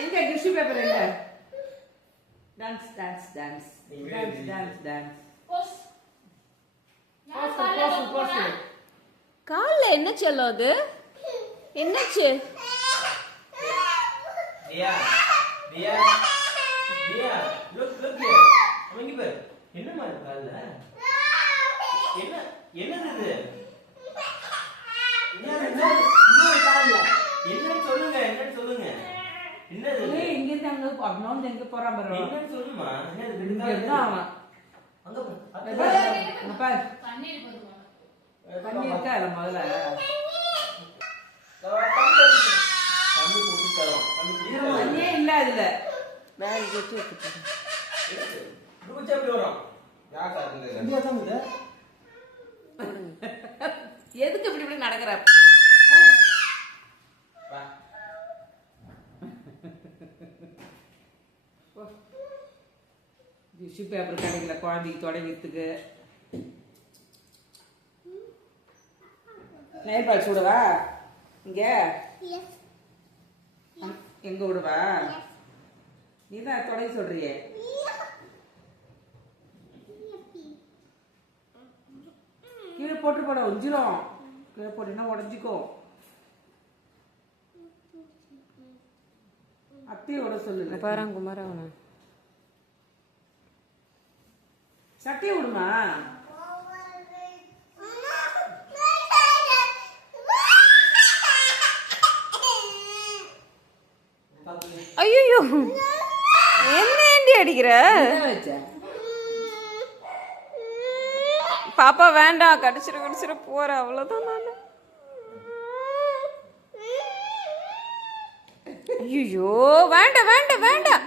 எங்க tissue paper எங்க? Dance dance dance dance dance dance. கால்ல என்ன செல்லும் அது? என்னாச்சு? தியா தியா தியா லுக் ஹியர். அங்க பாரு. என்னமா இருக்கு கால்ல? என்னது இது? இன்னொரு கால்ல. என்னன்னு சொல்லுங்க. என்னது? ஏய் இங்க இருந்து அங்க போறோம். எங்க போறான் பாரு. என்னன்னு சொல்லுமா? என்னது இங்க இருந்தா அவன். அங்க பாரு. பன்னீர் போடுமா? பன்னீர் இருக்கா இல்ல முதல்ல? தண்ணி ஊத்தி தரோம். தண்ணியே இல்ல அதுல. பேக் வச்சு வச்சுட்டு. ரூச்சா எப்படி வரும்? யார் சாப்பிடுறது? இங்க தான் இது. எதுக்கு இப்படி நடக்கற? வா. டிஷ்யூ பேப்பர் கடையில குழந்தைக்கு தொடங்கிறதுக்கு. நெயில் பாலிஷ் விடுவா? இங்க எங்க விடுவா? நீ தான் தொடங்கி சொல்றியே. கீழே போட்டு போட உஞ்சிரும். கீழே போட்டீங்கன்னா உடஞ்சிக்கும். அத்தையோட சொல்லு. பாருங்க குமாரவன சட்டையை விடுமா? ஐயோ என்ன ஏண்டி அடிக்கிற? பாப்பா வேண்டாம், கடிச்சிட போற அவ்வளவுதான். நான் ஐயோ வேண்டாம்.